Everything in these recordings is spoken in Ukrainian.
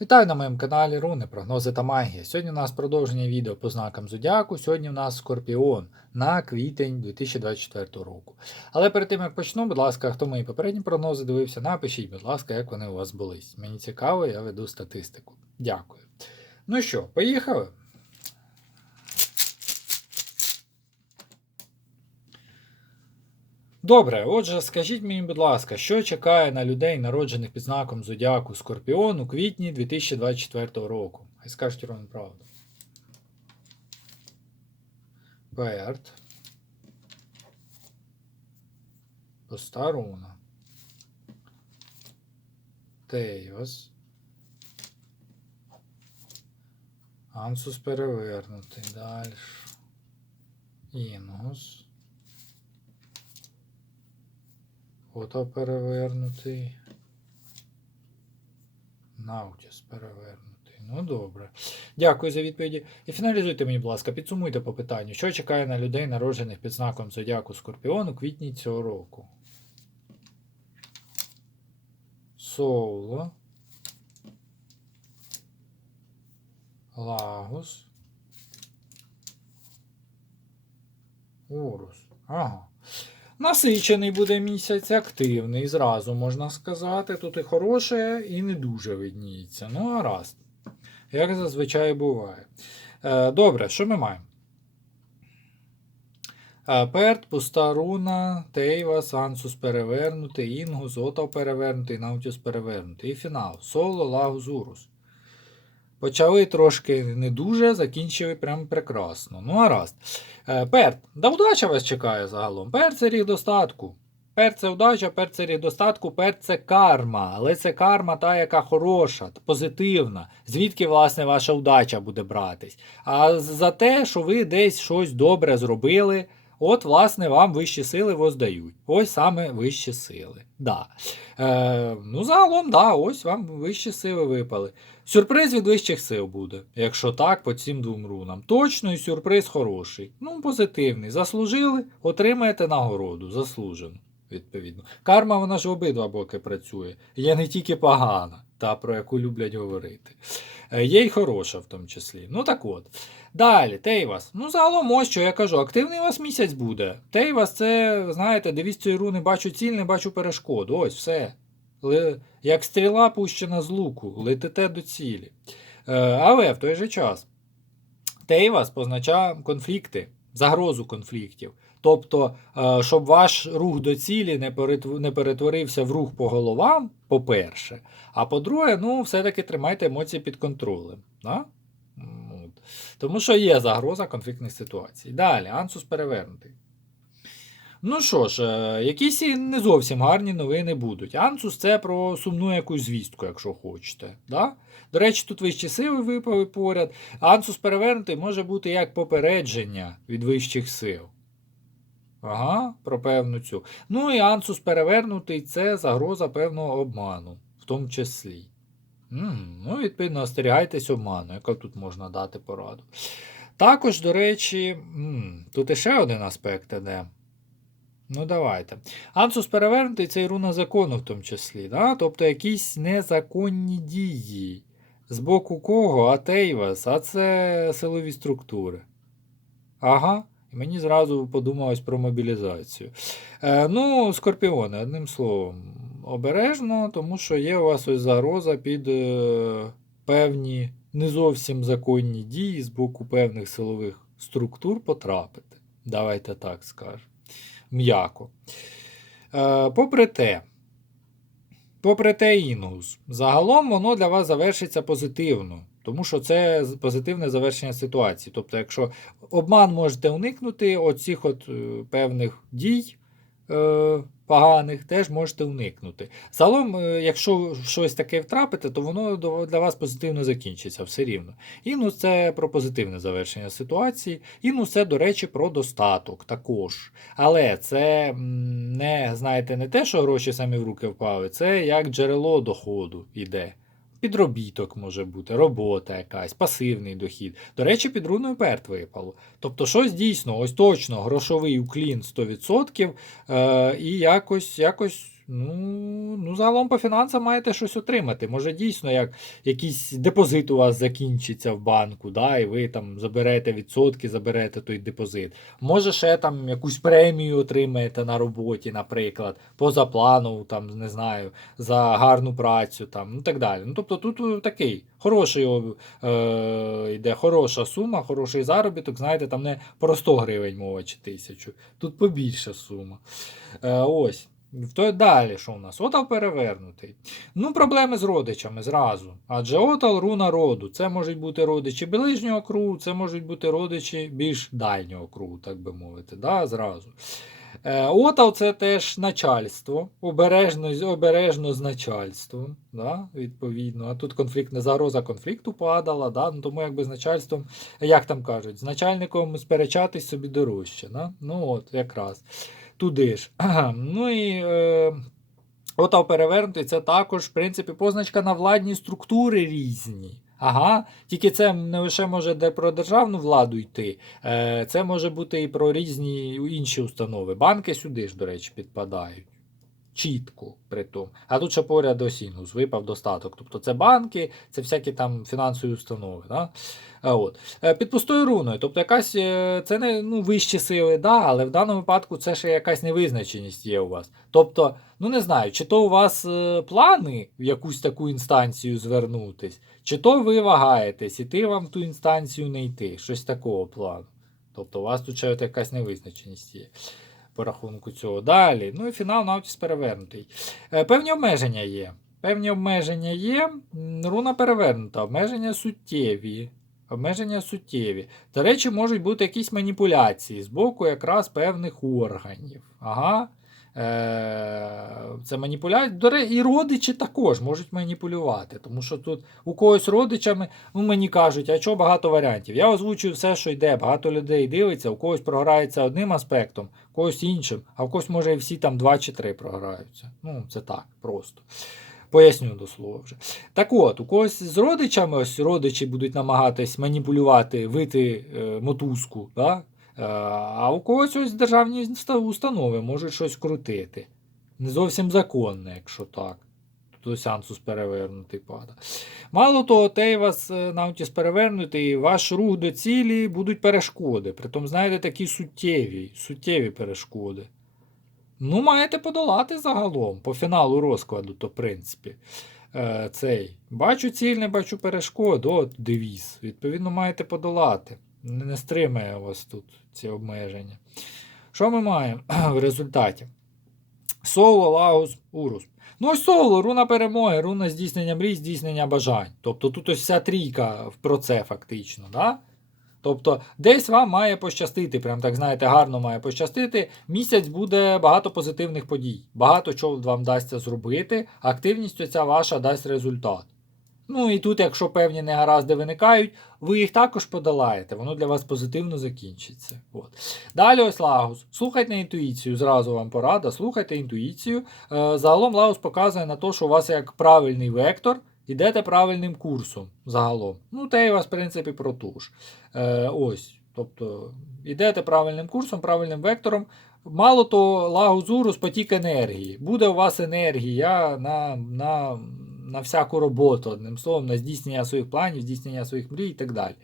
Вітаю на моєму каналі Руни, прогнози та магія. Сьогодні у нас продовження відео по знакам Зодіаку. Сьогодні у нас Скорпіон на квітень 2024 року. Але перед тим як почну, будь ласка, хто мої попередні прогнози дивився, напишіть, будь ласка, як вони у вас були. Мені цікаво, я веду статистику. Дякую. Ну що, поїхали? Добре, отже, скажіть мені, будь ласка, що чекає на людей, народжених під знаком Зодіаку Скорпіон у квітні 2024 року? Хай скажуть ровно правду. Перт. Постаруна. Тейос. Ансус перевернутий. Далі. Інгус. Фото перевернутий. Наутіс перевернутий. Ну добре. Дякую за відповіді. І фіналізуйте мені, будь ласка, підсумуйте по питанню, що чекає на людей, народжених під знаком Зодіаку Скорпіон у квітні цього року. Соло. Лагус. Урус. Ага. Насичений буде місяць, активний, зразу можна сказати. Тут і хороше, і не дуже видніється. Ну, гаразд. Як зазвичай буває. Е, Добре, що ми маємо? Е, Перт, пуста руна, Тейва, Сансус перевернутий, Інгус, Отав перевернутий, Наутіус перевернутий. І фінал. Соло, Лагус, Урус. Почали трошки не дуже, закінчили прям прекрасно. Ну, гаразд. Е, Перт, да удача вас чекає загалом. Перт це рік достатку. Перт це удача, перт це рік достатку, перт це карма. Але це карма та, яка хороша, позитивна. Звідки, власне, ваша удача буде братись? А за те, що ви десь щось добре зробили, от, власне, вам вищі сили воздають. Ось саме вищі сили. Да. Е, ну, загалом, да, ось вам вищі сили випали. Сюрприз від вищих сил буде, якщо так, по цим двом рунам. Точно і сюрприз хороший. Ну, позитивний. Заслужили, отримаєте нагороду. Заслужено, відповідно. Карма, вона ж в обидва боки працює. Є не тільки погана, та про яку люблять говорити. Е, Є й хороша в тому числі. Ну так от. Далі, Тейвас. Ну, загалом, ось що я кажу, активний у вас місяць буде. Тейвас, це, знаєте, дивіться руни, бачу ціль, не бачу перешкоду. Ось все. Як стріла пущена з луку, летите до цілі. Е, але в той же час Тейвас позначає конфлікти, загрозу конфліктів. Тобто, е, щоб ваш рух до цілі не перетворився в рух по головам, по-перше. А по-друге, ну, все-таки тримайте емоції під контролем. Да? Тому що є загроза конфліктних ситуацій. Далі, Ансус перевернутий. Ну що ж, е, якісь і не зовсім гарні новини будуть. Ансус це про сумну якусь звістку, якщо хочете. Да? До речі, тут вищі сили випали поряд. Ансус перевернутий може бути як попередження від вищих сил. Ага, про певну цю. Ну і ансус перевернутий це загроза певного обману, в тому числі. М, Ну, відповідно, остерігайтесь обману, яку тут можна дати пораду. Також, до речі, м, тут іще один аспект іде. Ну, давайте. Ансус перевернутий це і руна закону в тому числі. Да? Тобто якісь незаконні дії. З боку кого? Атейвас, а це силові структури. Ага. І мені зразу подумалось про мобілізацію. Е, ну, скорпіони, одним словом, обережно, тому що є у вас ось загроза під е, певні не зовсім законні дії з боку певних силових структур потрапити. Давайте так скажемо. М'яко. Е, попри те, попри те, Інгус, загалом воно для вас завершиться позитивно, тому що це позитивне завершення ситуації. Тобто, якщо обман можете уникнути, оцих от е, певних дій е, поганих теж можете уникнути. Загалом, е, якщо щось таке втрапите, то воно для вас позитивно закінчиться все рівно. Інус це про позитивне завершення ситуації. Інус це, до речі, про достаток також. Але це не, знаєте, не те, що гроші самі в руки впали, це як джерело доходу йде. Підробіток може бути, робота якась, пасивний дохід. До речі, під руною перт випало. Тобто, щось дійсно, ось точно, грошовий уклін 100%, е, і якось, якось Ну, ну, загалом по фінансам маєте щось отримати. Може, дійсно, як якийсь депозит у вас закінчиться в банку, да, і ви там заберете відсотки, заберете той депозит. Може, ще там якусь премію отримаєте на роботі, наприклад, поза плану, там, не знаю, за гарну працю, там, ну так далі. Ну, тобто тут е, такий хороший е, йде хороша сума, хороший заробіток, знаєте, там не про 100 гривень мова чи тисячу. Тут побільша сума. Е, ось. То далі, що у нас? Отал перевернутий. Ну, проблеми з родичами зразу. Адже отал руна роду. Це можуть бути родичі ближнього кругу, це можуть бути родичі більш дальнього кругу, так би мовити. Да, зразу. Е, Отал це теж начальство, обережно, обережно з начальством, да, відповідно. А тут конфлікт, загроза конфлікту падала, да, ну, тому якби з начальством, як там кажуть, з начальником сперечатись собі дорожче. Да? Ну от, якраз туди ж. Ну і е, отав перевернутий це також, в принципі, позначка на владні структури різні. Ага, тільки це не лише може де про державну владу йти, е, це може бути і про різні інші установи. Банки сюди ж, до речі, підпадають. Чітко при тому. А тут ще поряд осінус, випав достаток. Тобто це банки, це всякі там фінансові установи. Да? От. Е, Під пустою руною. Тобто якась е, це не ну, вищі сили, да, але в даному випадку це ще якась невизначеність є у вас. Тобто, ну не знаю, чи то у вас е, плани в якусь таку інстанцію звернутись, чи то ви вагаєтесь, іти вам ту інстанцію не йти. Щось такого плану. Тобто у вас тут ще якась невизначеність є. По рахунку цього. Далі. Ну і фінал Наутіс перевернутий. Е, Певні обмеження є. Певні обмеження є. Руна перевернута. Обмеження суттєві. Обмеження суттєві. До речі, можуть бути якісь маніпуляції з боку якраз певних органів. Ага. Е, Це маніпуляція. І родичі також можуть маніпулювати. Тому що тут у когось родичами ну, мені кажуть, а чого багато варіантів. Я озвучую все, що йде. Багато людей дивиться, у когось програється одним аспектом, у когось іншим, а у когось може і всі там два чи три програються. Ну, це так, просто. Поясню до слова вже. Так от, у когось з родичами, ось родичі будуть намагатись маніпулювати, вити е, мотузку, да? Е, а у когось ось державні установи можуть щось крутити. Не зовсім законне, якщо так. Тут сеансус перевернутий пада. Мало того, те вас е, наутіс перевернутий, і ваш рух до цілі будуть перешкоди. Притом, знаєте, такі суттєві, суттєві перешкоди. Ну, маєте подолати загалом по фіналу розкладу, то в принципі. Е, цей. Бачу ціль, не бачу перешкод. От девіз. Відповідно, маєте подолати. Не, стримає вас тут ці обмеження. Що ми маємо в результаті? Соло, Лагус, Урус. Ну, ось соло, руна перемоги, руна здійснення мрій, здійснення бажань. Тобто тут ось вся трійка про це фактично. Да? Тобто, десь вам має пощастити, прям так знаєте, гарно має пощастити. Місяць буде багато позитивних подій. Багато чого вам вдасться зробити. Активність оця ваша дасть результат. Ну і тут, якщо певні негаразди виникають, ви їх також подолаєте, воно для вас позитивно закінчиться. От. Далі ось Лагус. Слухайте інтуїцію, зразу вам порада, слухайте інтуїцію. Е, загалом Лагус показує на те, що у вас як правильний вектор, ідете правильним курсом загалом. Ну, те і вас, в принципі, про ту. Е, ось. Тобто, ідете правильним курсом, правильним вектором. Мало то лагузурус потік енергії. Буде у вас енергія на, на, на всяку роботу, одним словом, на здійснення своїх планів, здійснення своїх мрій і так далі.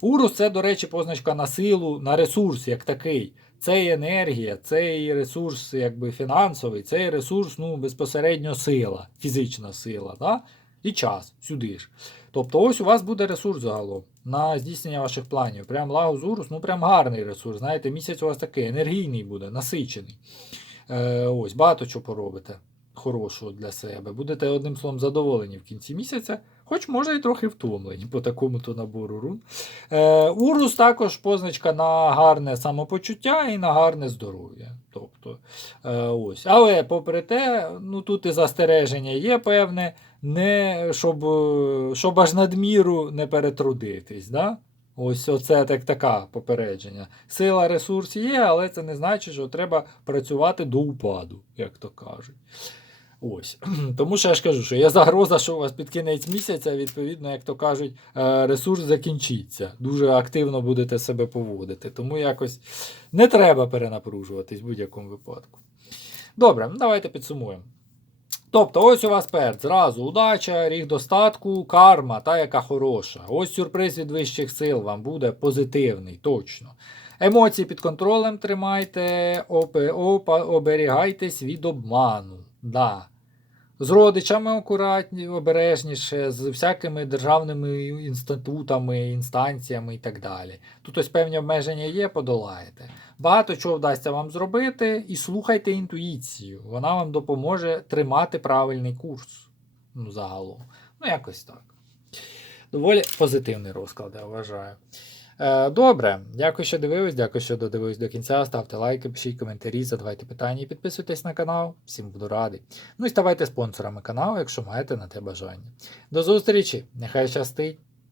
Урус це, до речі, позначка на силу, на ресурс як такий. Це і енергія, це і ресурс якби, фінансовий, це і ресурс ну, безпосередньо сила, фізична сила. Да? І час сюди ж. Тобто ось у вас буде ресурс загалом на здійснення ваших планів. Прям Лагус Урус, ну прям гарний ресурс. Знаєте, місяць у вас такий енергійний буде, насичений. Е, ось, багато чого поробите хорошого для себе. Будете одним словом задоволені в кінці місяця, хоч може і трохи втомлені по такому то набору рун. Е, Урус також позначка на гарне самопочуття і на гарне здоров'я. Тобто, е, ось. Але попри те, ну тут і застереження є певне, не, щоб, щоб аж надміру не перетрудитись. Да? Ось оце так така попередження. Сила ресурс є, але це не значить, що треба працювати до упаду, як то кажуть. Ось. Тому що я ж кажу, що є загроза, що у вас під кінець місяця, відповідно, як то кажуть, е, ресурс закінчиться. Дуже активно будете себе поводити. Тому якось не треба перенапружуватись в будь-якому випадку. Добре, ну давайте підсумуємо. Тобто, ось у вас перт, зразу удача, ріг достатку, карма, та яка хороша. Ось сюрприз від вищих сил вам буде позитивний, точно. Емоції під контролем тримайте, оберігайтесь від обману. Да. З родичами акуратні, обережніше, з всякими державними інститутами, інстанціями і так далі. Тут ось певні обмеження є, подолаєте. Багато чого вдасться вам зробити, і слухайте інтуїцію. Вона вам допоможе тримати правильний курс. Ну, загалом. Ну, якось так. Доволі позитивний розклад, я вважаю. Е, добре, дякую, що дивились, дякую, що додивились до кінця. Ставте лайки, пишіть коментарі, задавайте питання і підписуйтесь на канал. Всім буду радий. Ну і ставайте спонсорами каналу, якщо маєте на те бажання. До зустрічі! Нехай щастить!